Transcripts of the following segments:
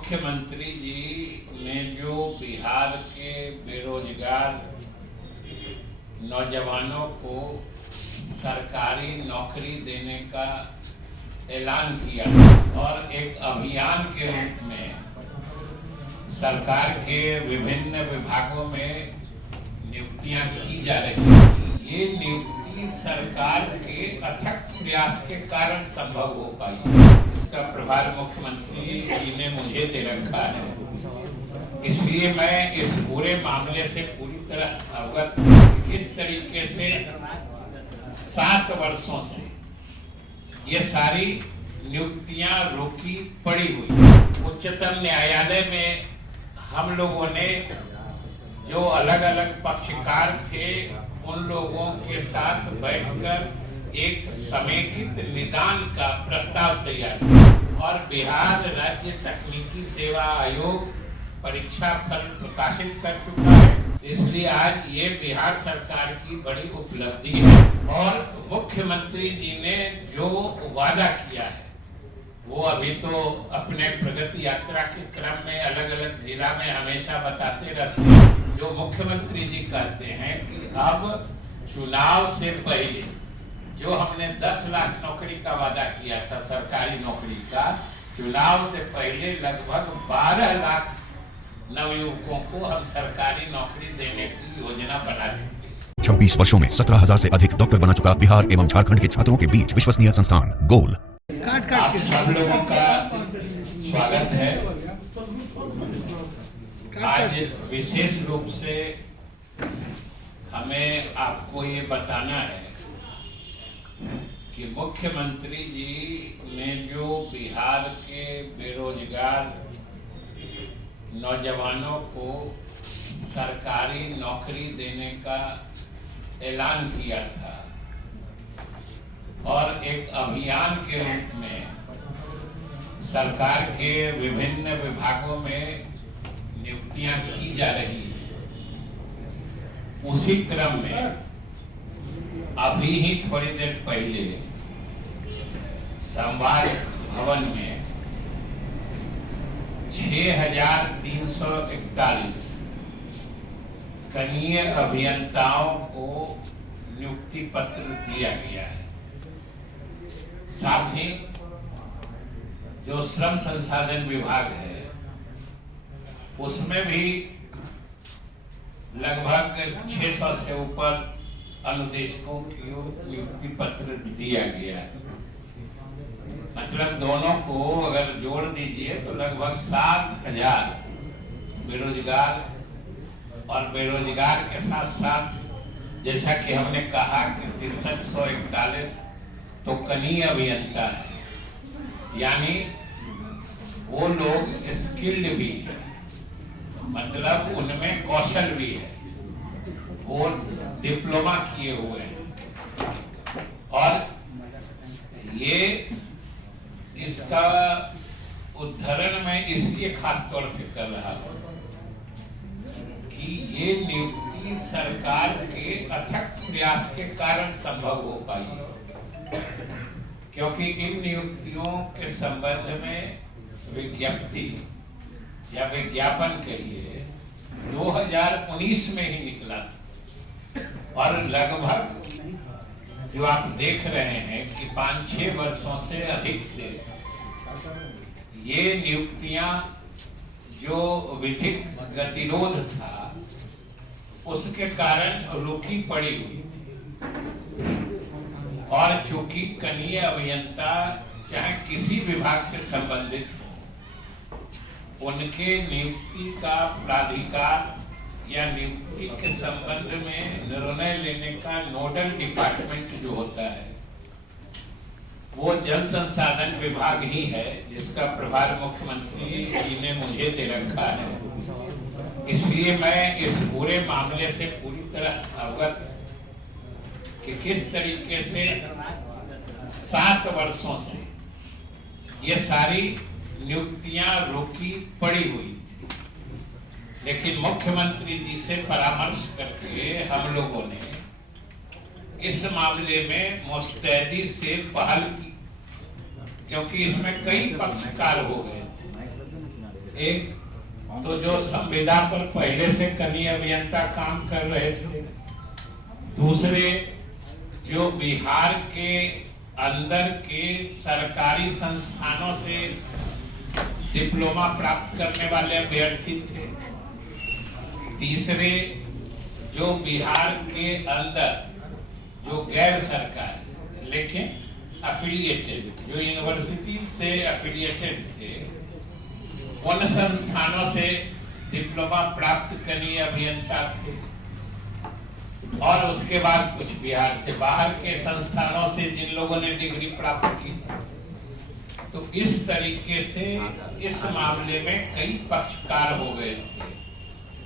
मुख्यमंत्री जी ने जो बिहार के बेरोजगार नौजवानों को सरकारी नौकरी देने का ऐलान किया और एक अभियान के रूप में सरकार के विभिन्न विभागों में नियुक्तियां की जा रही हैं। ये नियुक्ति सरकार के अथक प्रयास के कारण संभव हो पाई। इसका प्रभार मुख्यमंत्री जी ने मुझे दे रखा है, इसलिए मैं इस पूरे मामले से पूरी तरह अवगत किस तरीके से 7 वर्षों से ये सारी नियुक्तियां रोकी पड़ी हुई। उच्चतम न्यायालय में हम लोगों ने जो अलग अलग पक्षकार थे उन लोगों के साथ बैठकर एक समेकित निदान का प्रस्ताव तैयार किया और बिहार राज्य तकनीकी सेवा आयोग परीक्षा फल प्रकाशित कर चुका है। इसलिए आज ये बिहार सरकार की बड़ी उपलब्धि है और मुख्यमंत्री जी ने जो वादा किया है वो अभी तो अपने प्रगति यात्रा के क्रम में अलग अलग जिला में हमेशा बताते रहते हैं। जो मुख्यमंत्री जी कहते हैं कि अब चुनाव से पहले जो हमने 10 लाख नौकरी का वादा किया था सरकारी नौकरी का, चुनाव से पहले लगभग 12 लाख नवयुवकों को हम सरकारी नौकरी देने की योजना बना चुके हैं। 26 वर्षों में 17,000 से अधिक डॉक्टर बना चुका बिहार एवं झारखंड के छात्रों के बीच विश्वसनीय संस्थान गोल। आप सब लोगों का स्वागत है। आज विशेष रूप से हमें आपको ये बताना है कि मुख्यमंत्री जी ने जो बिहार के बेरोजगार नौजवानों को सरकारी नौकरी देने का ऐलान किया था और एक अभियान के रूप में सरकार के विभिन्न विभागों में नियुक्तियां की जा रही हैं। उसी क्रम में अभी ही थोड़ी देर पहले संवाद भवन में 6,341 कनीय अभियंताओं को नियुक्ति पत्र दिया गया है। साथ ही जो श्रम संसाधन विभाग है उसमें भी लगभग 600 से ऊपर अनुदेशकों को नियुक्ति पत्र दिया गया है। मतलब दोनों को अगर जोड़ दीजिए तो लगभग 7,000 बेरोजगार और बेरोजगार के साथ साथ जैसा कि हमने कहा कि 6341 तो कनीय अभियंता है, यानी वो लोग स्किल्ड भी है, मतलब उनमें कौशल भी है, वो डिप्लोमा किए हुए हैं और ये इसका उद्धरण मैं इसलिए खास तौर से कर रहा हूं कि ये नियुक्ति सरकार के अथक प्रयास के कारण संभव हो पाई, क्योंकि इन नियुक्तियों के संबंध में विज्ञप्ति या विज्ञापन कहिए 2019 में ही निकला था और लगभग जो आप देख रहे हैं कि 5-6 वर्षों से अधिक से ये नियुक्तियां जो विधिक गतिरोध था उसके कारण रुकी पड़ी हुई थी और चूंकि कनीय अभियंता चाहे किसी विभाग से संबंधित हो, उनके नियुक्ति का प्राधिकार या नियुक्ति के संबंध में निर्णय लेने का नोडल डिपार्टमेंट जो होता है वो जल संसाधन विभाग ही है, जिसका प्रभार मुख्यमंत्री जी ने मुझे दे रखा है। इसलिए मैं इस पूरे मामले से पूरी तरह अवगत कि किस तरीके से 7 वर्षों से ये सारी नियुक्तियां रोकी पड़ी हुई थी, लेकिन मुख्यमंत्री जी से परामर्श करके हम लोगों ने इस मामले में मुस्तैदी से पहल की, क्योंकि इसमें कई पक्षकार हो गए थे। एक तो जो संविदा पर पहले से कनीय अभियंता काम कर रहे थे, दूसरे जो बिहार के अंदर के सरकारी संस्थानों से डिप्लोमा प्राप्त करने वाले अभ्यर्थी थे, तीसरे जो बिहार के अंदर जो गैर सरकारी लेकिन अफिलिएटेड जो यूनिवर्सिटी से अफिलिएटेड थे, उन संस्थानों से डिप्लोमा प्राप्त कनीय अभियंता थे, और उसके बाद कुछ बिहार से बाहर के संस्थानों से जिन लोगों ने डिग्री प्राप्त की। तो इस तरीके से इस मामले में कई पक्षकार हो गए थे,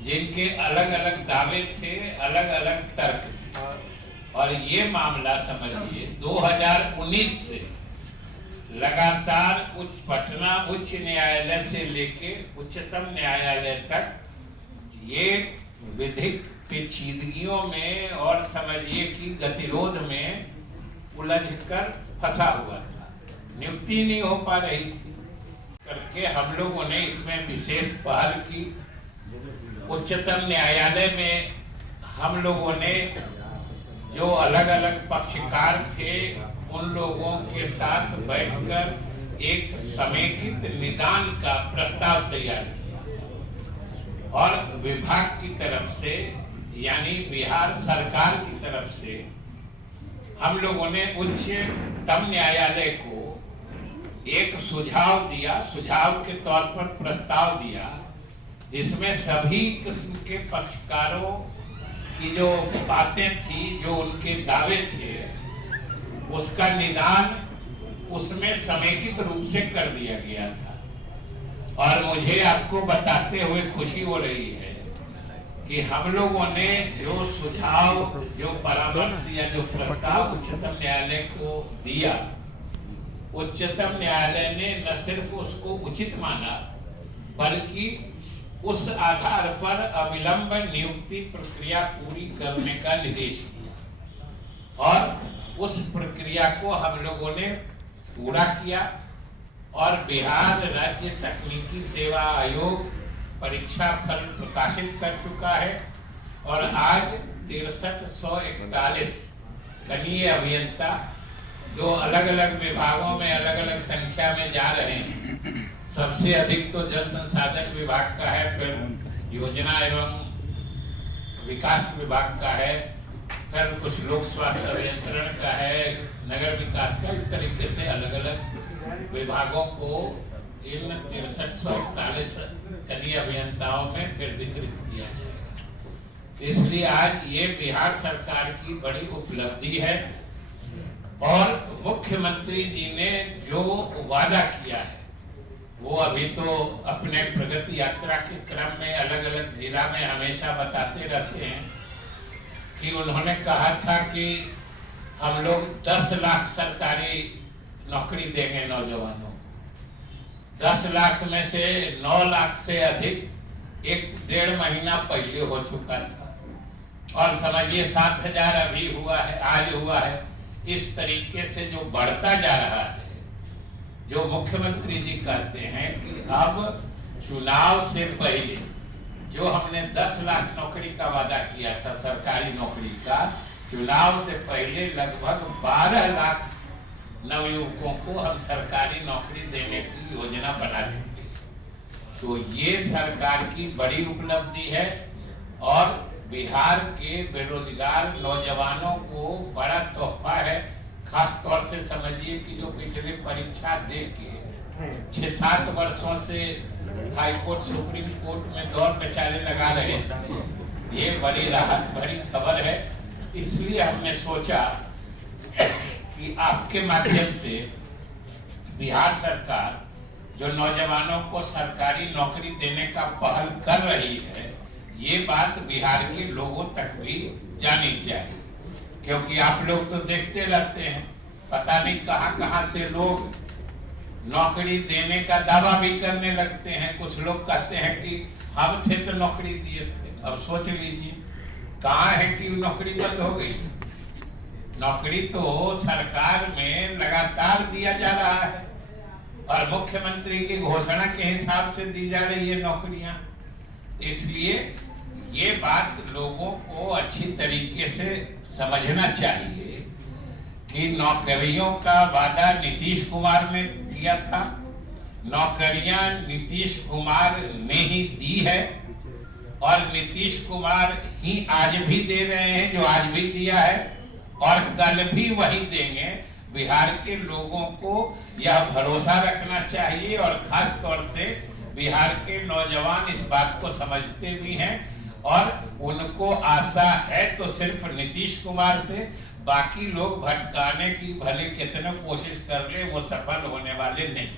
जिनके अलग अलग दावे थे, अलग अलग तर्क थे। और ये मामला समझिए 2019 से लगातार पटना उच्च न्यायालय से लेके उच्चतम न्यायालय तक ये विधिक पेचीदगियों में और समझिए कि गतिरोध में उलझकर फंसा हुआ था, नियुक्ति नहीं हो पा रही थी करके हम लोगों ने इसमें विशेष पहल की। उच्चतम न्यायालय में हम लोगों ने जो अलग अलग पक्षकार थे उन लोगों के साथ बैठकर एक समेकित निदान का प्रस्ताव तैयार किया, और विभाग की तरफ से यानी बिहार सरकार की तरफ से हम लोगों ने उच्चतम न्यायालय को एक सुझाव दिया, सुझाव के तौर पर प्रस्ताव दिया, जिसमें सभी किस्म के पक्षकारों की जो बातें थी, जो उनके दावे थे, उसका निदान उसमें समेकित रूप से कर दिया गया था। और मुझे आपको बताते हुए खुशी हो रही है कि हम लोगों ने जो सुझाव, जो परामर्श या जो प्रस्ताव उच्चतम न्यायालय को दिया, उच्चतम न्यायालय ने न सिर्फ उसको उचित माना बल्कि उस आधार पर अविलंब नियुक्ति प्रक्रिया पूरी करने का निर्देश दिया, और उस प्रक्रिया को हम लोगों ने पूरा किया। और बिहार राज्य तकनीकी सेवा आयोग परीक्षा फल प्रकाशित कर चुका है, और आज 6341 कनीय अभियंता जो अलग अलग विभागों में अलग अलग संख्या में जा रहे हैं। सबसे अधिक तो जल संसाधन विभाग का है, फिर योजना एवं विकास विभाग का है, फिर कुछ लोक स्वास्थ्य अभियंत्रण का है, नगर विकास का। इस तरीके से अलग अलग विभागों को इन 6341 कनीय अभियंताओं में फिर वितरित किया जाएगा। इसलिए आज ये बिहार सरकार की बड़ी उपलब्धि है, और मुख्यमंत्री जी ने जो वादा किया है वो अभी तो अपने प्रगति यात्रा के क्रम में अलग अलग जिला में हमेशा बताते रहते हैं कि उन्होंने कहा था कि हम लोग 10 लाख सरकारी नौकरी देंगे नौजवानों। 10 लाख में से 9 लाख से अधिक 1-1.5 महीना पहले हो चुका था, और समझिए 7,000 अभी हुआ है, आज हुआ है। इस तरीके से जो बढ़ता जा रहा है, जो मुख्यमंत्री जी कहते हैं कि अब चुनाव से पहले जो हमने 10 लाख नौकरी का वादा किया था सरकारी नौकरी का, चुनाव से पहले लगभग 12 लाख नवयुवकों को हम सरकारी नौकरी देने की योजना बना देंगे। तो ये सरकार की बड़ी उपलब्धि है, और बिहार के बेरोजगार नौजवानों को बड़ा तोहफा है। खास तौर से समझिए कि जो पिछले परीक्षा दे के 6-7 वर्षों से हाई कोर्ट सुप्रीम कोर्ट में दौर बेचारे लगा रहे थे, ये बड़ी राहत भरी खबर है। इसलिए हमने सोचा कि आपके माध्यम से बिहार सरकार जो नौजवानों को सरकारी नौकरी देने का पहल कर रही है, ये बात बिहार के लोगों तक भी जानी चाहिए, क्योंकि आप लोग तो देखते रहते हैं, पता नहीं कहां से लोग नौकरी देने का दावा भी करने लगते हैं। कुछ लोग कहते हैं कि हम थे तो नौकरी दिए थे। अब सोच लीजिए कहाँ है कि नौकरी बंद हो गई। नौकरी तो सरकार में लगातार दिया जा रहा है, और मुख्यमंत्री की घोषणा के हिसाब से दी जा रही है नौकरियां। इसलिए ये बात लोगों को अच्छी तरीके से समझना चाहिए कि नौकरियों का वादा नीतीश कुमार ने किया था, नौकरियां नीतीश कुमार ने ही दी है और नीतीश कुमार ही आज भी दे रहे हैं, जो आज भी दिया है और कल भी वही देंगे। बिहार के लोगों को यह भरोसा रखना चाहिए और खास तौर से बिहार के नौजवान इस बात को समझते भी हैं और उनको आशा है तो सिर्फ नीतीश कुमार से, बाकी लोग भटकाने की भले कितने कोशिश कर ले वो सफल होने वाले नहीं।